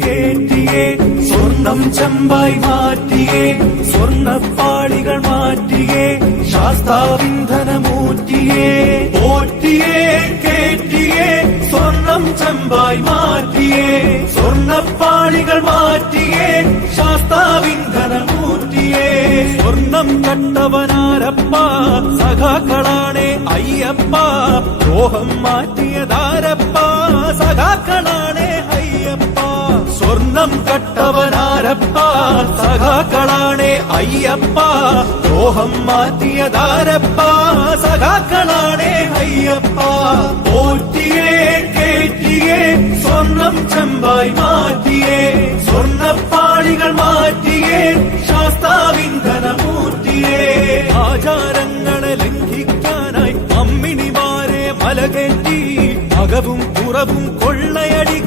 കേറ്റിയേ സ്വർണം ചെമ്പായി മാറ്റിയേ സ്വർണ്ണപ്പാളികൾ മാറ്റിയേ ശാസ്താവിന്ധനമൂറ്റിയേ പോറ്റിയേ കേറ്റിയേ സ്വർണം ചെമ്പായി മാറ്റിയേ സ്വർണ്ണപ്പാളികൾ മാറ്റിയേ ശാസ്താവിന്ധനമൂറ്റിയേ സ്വർണം കട്ടവനാരപ്പ സഖാക്കളാണേ അയ്യപ്പ ദ്രോഹം മാറ്റിയതാരപ്പ സഖാക്കളാണേ അയ്യപ്പ സ്വർണം കട്ടവനാരപ്പ സഖാക്കളാണേ അയ്യപ്പ ദ്രോഹം മാറ്റിയതാരപ്പ സഖാക്കളാണേ അയ്യപ്പ പോറ്റിയേ കേറ്റിയേ സ്വർണം ചെമ്പായി മാറ്റിയേ സ്വർണ്ണപ്പാളികൾ മാറ്റിയേ ശാസ്താവിന്ധനമൂർത്തിയേ ആചാരങ്ങളെ ലംഘിക്കാനായി അമ്മിണിമാരെ മലകേറ്റി അകവും പുറവും കൊള്ളയടി